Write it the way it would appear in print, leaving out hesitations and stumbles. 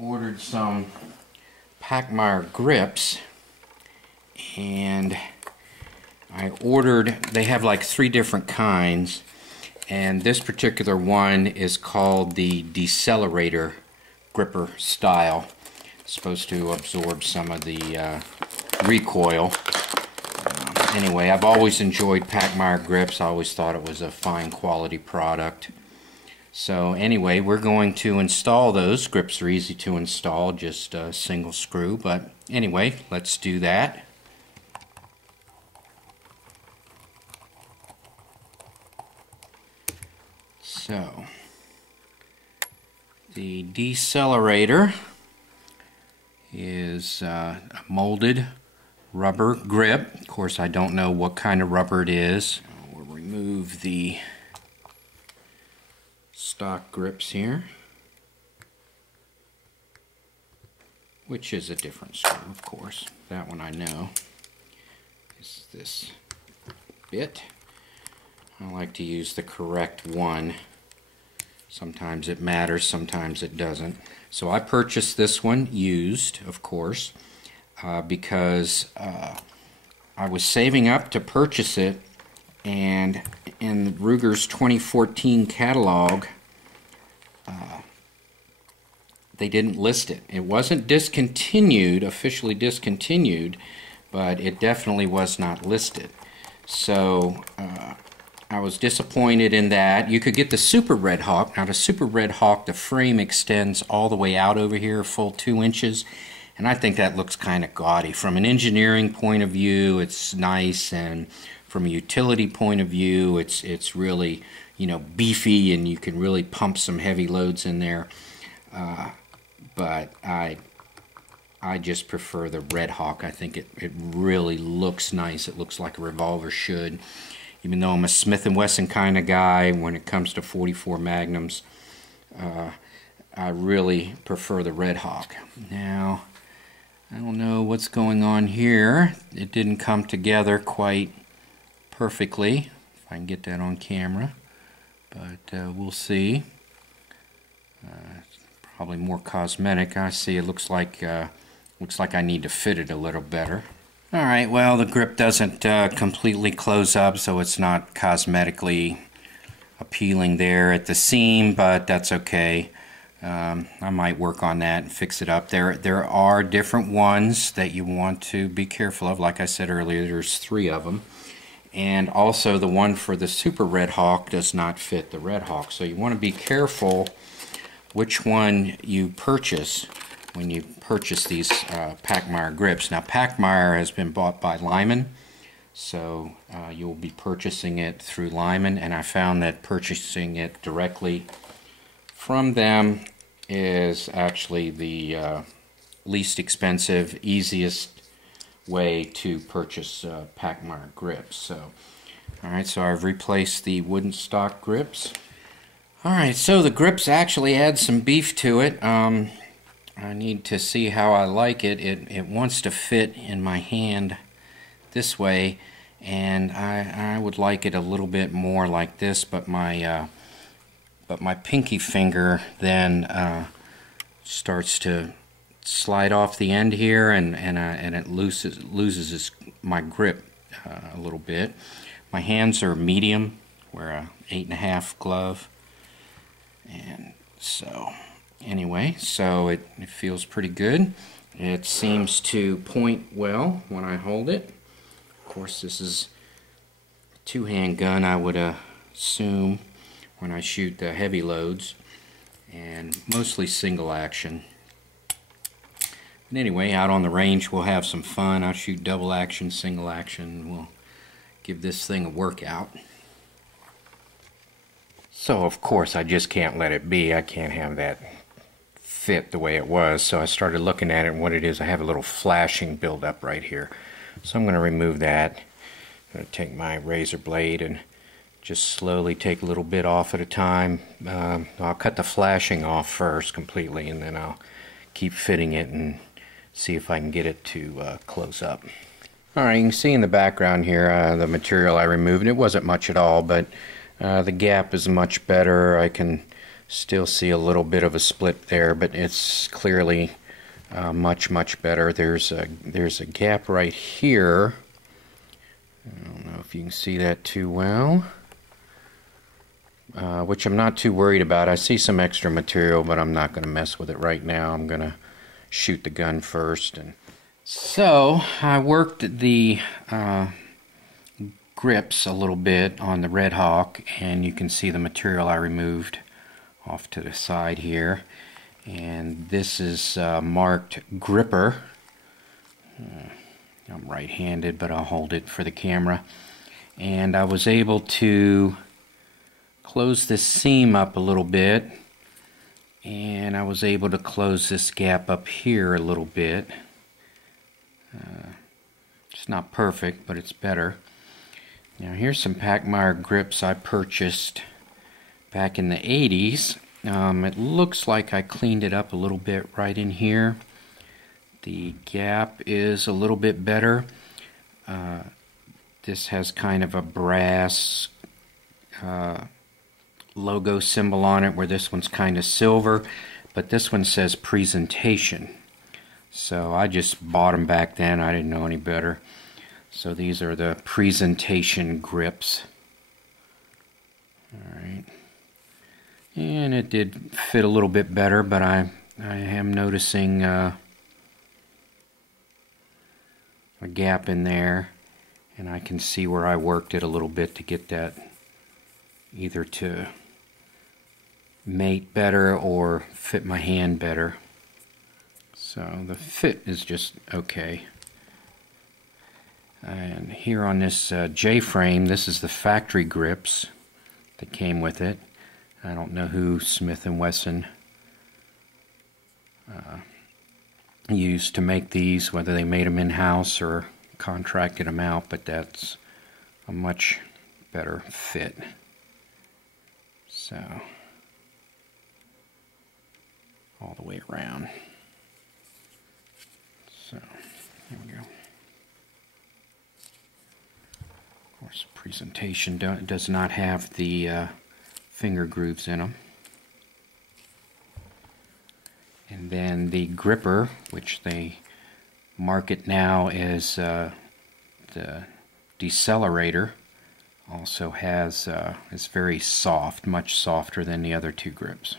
ordered some Pachmayr grips, and they have like 3 different kinds, and this particular one is called the decelerator gripper style. It's supposed to absorb some of the recoil. Anyway, I've always enjoyed Pachmayr grips. I always thought it was a fine quality product. So anyway, we're going to install those. Grips are easy to install, just a single screw. But anyway, let's do that. So, the decelerator is a molded rubber grip. Of course, I don't know what kind of rubber it is. We'll remove the stock grips here, which is a different screw, of course. That one I know. Is this bit. I like to use the correct one. Sometimes it matters, sometimes it doesn't. So I purchased this one used, of course, because I was saving up to purchase it, and in Ruger's 2014 catalog, they didn't list it. It wasn't discontinued, officially discontinued, but it definitely was not listed. So I was disappointed in that. You could get the Super Redhawk. Now the Super Redhawk, the frame extends all the way out over here, a full 2 inches, and I think that looks kind of gaudy. From an engineering point of view, it's nice, and from a utility point of view, it's really, you know, beefy, and you can really pump some heavy loads in there. But I just prefer the Redhawk. I think it really looks nice. It looks like a revolver should. Even though I'm a Smith & Wesson kind of guy when it comes to 44 Magnums, I really prefer the Redhawk. Now, I don't know what's going on here. It didn't come together quite perfectly, if I can get that on camera, but we'll see. Probably more cosmetic. I see it looks like I need to fit it a little better. Alright, well, the grip doesn't completely close up, so it's not cosmetically appealing there at the seam, but that's okay. I might work on that and fix it up. There are different ones that you want to be careful of. Like I said earlier, there's 3 of them. And also the one for the Super Redhawk does not fit the Redhawk. So you want to be careful which one you purchase when you purchase these Pachmayr grips. Now Pachmayr has been bought by Lyman, so you'll be purchasing it through Lyman, and I found that purchasing it directly from them is actually the least expensive, easiest way to purchase Pachmayr grips. So, alright, so I've replaced the wooden stock grips. Alright, so the grips actually add some beef to it. I need to see how I like it. It wants to fit in my hand this way, and I would like it a little bit more like this, but my pinky finger then starts to slide off the end here, and it loses my grip a little bit. My hands are medium, wear a 8.5 glove, and so anyway, so it feels pretty good. It seems to point well when I hold it. Of course, this is a 2-hand gun, I would assume, when I shoot the heavy loads, and mostly single action. But anyway, out on the range we'll have some fun. I'll shoot double action, single action. We'll give this thing a workout. So of course I just can't let it be. I can't have that fit the way it was. So I started looking at it, and what it is, I have a little flashing buildup right here. So I'm going to remove that. I'm going to take my razor blade and just slowly take a little bit off at a time. I'll cut the flashing off first completely, and then I'll keep fitting it and see if I can get it to close up. Alright, you can see in the background here the material I removed. It wasn't much at all, but the gap is much better. I can Still see a little bit of a split there, but it's clearly much better. There's a gap right here. I don't know if you can see that too well, which I'm not too worried about. I see some extra material, but I'm not going to mess with it right now. I'm going to shoot the gun first. And so I worked the grips a little bit on the Redhawk, and you can see the material I removed off to the side here. And this is marked gripper. I'm right-handed, but I'll hold it for the camera. And I was able to close this seam up a little bit, and I was able to close this gap up here a little bit. It's not perfect, but it's better. Now here's some Pachmayr grips I purchased back in the 80s. It looks like I cleaned it up a little bit right in here. The gap is a little bit better. This has kind of a brass logo symbol on it, where this one's kind of silver, but this one says presentation. So I just bought them back then. I didn't know any better. So these are the presentation grips. Alright. And it did fit a little bit better, but I am noticing a gap in there, and I can see where I worked it a little bit to get that either to mate better or fit my hand better. So the fit is just okay. And here on this J-frame, this is the factory grips that came with it. I don't know who Smith & Wesson used to make these, whether they made them in-house or contracted them out, but that's a much better fit. So, all the way around. So, here we go. Of course, presentation does not have the finger grooves in them. And then the gripper, which they market now as the decelerator, also has is very soft, much softer than the other two grips.